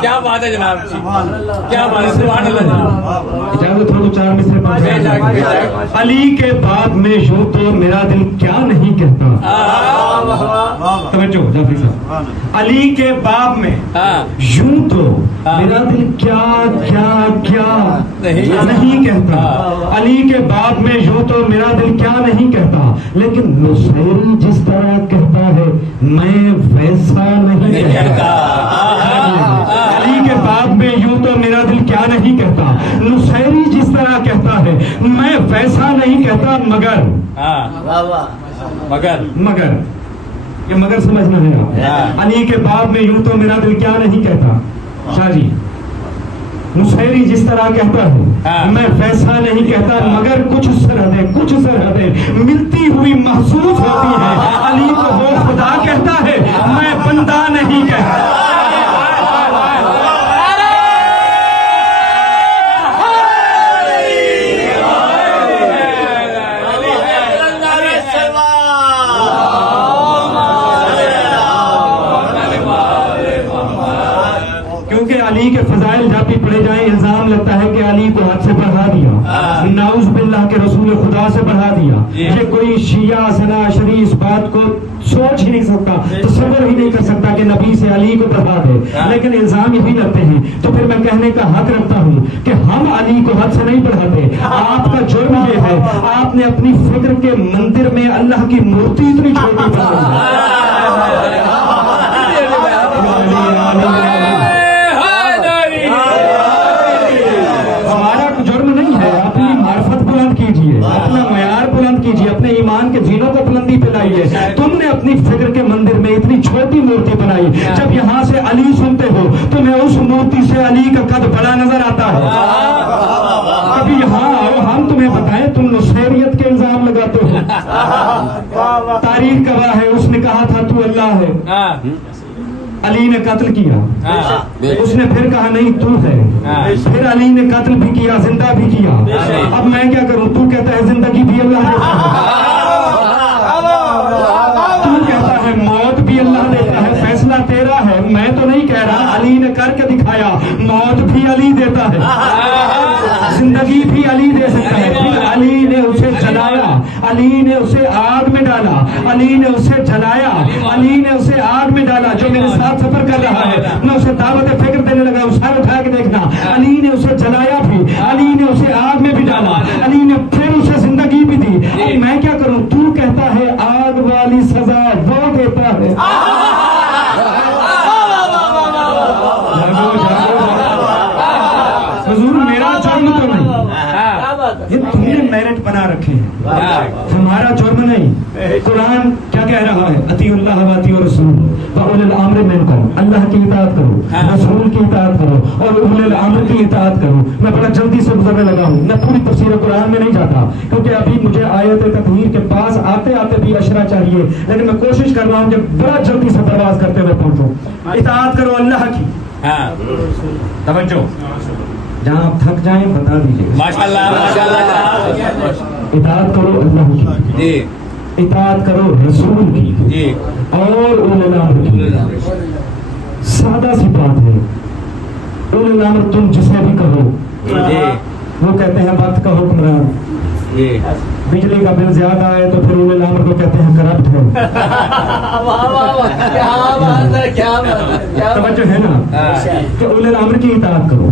کیا بات ہے جناب جی، کیا بات ہے، سبحان اللہ جناب. اجازت ہو تو 4 مصرے. علی کے بعد میں یوں تو میرا دل کیا نہیں کہتا. توجہ جعفری صاحب. علی کے باب میں یوں تو میرا دل کیا کیا کیا نہیں کہتا. علی کے باب میں یوں تو میرا دل کیا نہیں کہتا، لیکن نصیری جس طرح کہتا ہے میں ویسا نہیں کہتا. علی کے باب میں یوں تو میرا دل کیا نہیں کہتا، نصیری جس طرح کہتا ہے میں ویسا نہیں کہتا. مگر یہ مگر سمجھنا ہے. علی کے باب میں یوں تو میرا دل کیا نہیں کہتا. شاہ جی، نصیری جس طرح کہتا ہے میں ویسا نہیں کہتا، مگر کچھ سرحدیں ملتی ہوئی محسوس ہوتی ہیں. علی کو وہ خدا کہتا ہے، میں بندہ نہیں کہتا. علی کے فضائل جب بھی پڑھے جائیں الزام لگتا ہے کہ علی کو حد سے بڑھا دیا، نعوذ باللہ کے رسول خدا سے بڑھا دیا. یہ کوئی شیعہ اثنا عشری اس بات کو سوچ ہی نہیں سکتا، تصور ہی نہیں کر سکتا کہ نبی سے علی کو بڑھا دے، لیکن الزام یہی لگتے ہیں. تو پھر میں کہنے کا حق رکھتا ہوں کہ ہم علی کو حد سے نہیں بڑھاتے. آپ کا جرم یہ ہے آپ نے اپنی فکر کے مندر میں اللہ کی مورتی اتنی چھوٹی بنا. اپنا معیار بلند کیجیے، اپنے ایمان کے زینوں کو بلندی پہ لائیے. تم نے اپنی فکر کے مندر میں اتنی چھوٹی مورتی بنائی. جب یہاں سے علی سنتے ہو تمہیں اس مورتی سے علی کا قد بڑا نظر آتا ہے. کبھی یہاں آؤ ہم تمہیں بتائیں تم نصیریت کے الزام لگاتے ہو. تاریخ گواہ ہے اس نے کہا تھا تو اللہ ہے، علی نے قتل کیا. اس نے پھر کہا نہیں تو ہے. پھر علی نے قتل بھی کیا، زندہ بھی کیا. اب میں کیا کروں؟ تو کہتا ہے زندگی بھی اللہ دیتا ہے، تو کہتا ہے موت بھی اللہ دیتا ہے. فیصلہ تیرا ہے، میں تو نہیں کہہ رہا. علی نے کر کے دکھایا، موت بھی علی دیتا ہے، زندگی بھی علی دے سکتا ہے. پھر علی نے اسے جلایا، علی نے اسے آگ میں ڈالا، علی نے اسے جلایا، علی نے اسے آگ میں ڈالا. جو میرے ساتھ سفر کر رہا ہے میں اسے دعوت فکر دینے لگا، سر اٹھا کے دیکھنا. علی نے اسے جلایا بھی، علی نے اسے آگ میں بھی ڈالا، علی نے پھر اسے زندگی بھی دی. اب میں کیا کروں؟ تو کہتا ہے آگ والی سزا وہ دیتا ہے. حضور میرا جرم تو نہیں، یہ تم نے میرٹ بنا رکھے ہیں، ہمارا جرم نہیں. قرآن کیا کہہ رہا ہے؟ اطیعوا اللہ واطیعوا الرسول واولی الامر منکم. اللہ کی اطاعت کرو، رسول کی اطاعت کرو اور اولی الامر کی اطاعت کرو. میں بڑا جلدی سے گزرنے لگا ہوں، میں پوری تفسیر قرآن میں نہیں جاتا کیونکہ ابھی مجھے آیت تطہیر کے پاس آتے آتے بھی اشرا چاہیے، لیکن میں کوشش کر رہا ہوں کہ بڑا جلدی سے پرواز کرتے ہوئے پہنچوں. اطاعت کرو اللہ کی. توجہ، جہاں آپ تھک جائیں بتا دیجیے. ماشاءاللہ ماشاءاللہ. اطاعت کرو اللہ کی، اطاعت کرو رسول کی اور اولی الامر کی. سادہ سی بات ہے. اولی الامر تم جسے بھی کہو، وہ کہتے ہیں وقت کا حکمران. بجلی کا بل زیادہ آئے تو پھر اولی الامر کو کہتے ہیں کرپٹ ہے. توجہ ہے نا کہ اولی الامر کی اطاعت کرو.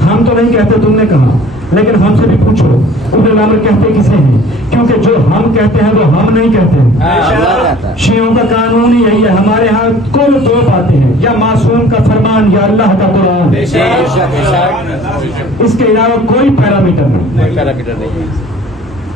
ہم تو نہیں کہتے، تم نے کہا، لیکن ہم سے بھی پوچھو اولی الامر کہتے کسے ہیں؟ کیونکہ جو ہم کہتے ہیں وہ ہم نہیں کہتے. شیعوں کا قانون ہی یہی ہے. ہمارے ہاں کل 2 باتیں ہیں، یا معصوم کا فرمان یا اللہ کا قرآن. اس کے علاوہ کوئی پیرامیٹر نہیں.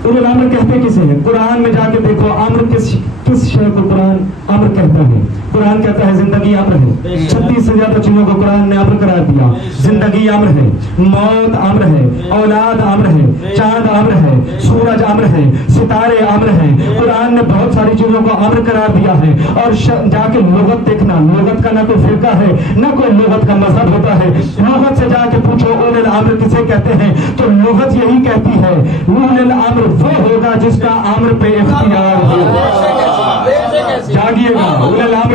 اولی الامر کہتے کسے ہیں؟ قرآن میں جا کے دیکھو امر کس شے کو قرآن امر کہتا ہے. قرآن کہتا ہے زندگی امر ہے. 36 سے زیادہ چیزوں کو قرآن نے امر قرار دیا. زندگی امر ہے، موت امر ہے، اولاد امر ہے، چاند امر ہے، سورج امر ہے، ستارے امر ہیں. قرآن نے بہت ساری چیزوں کو امر قرار دیا ہے. اور جا کے لغت دیکھنا، لغت کا نہ کوئی فرقہ ہے نہ کوئی لغت کا مذہب ہوتا ہے. لغت سے جا کے پوچھو اولی الامر کسے کہتے ہیں تو لغت یہی کہتی ہے اولی الامر وہ ہوگا جس کا امر پہ اختیار ہو. جاگیے گا. اولی الامر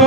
2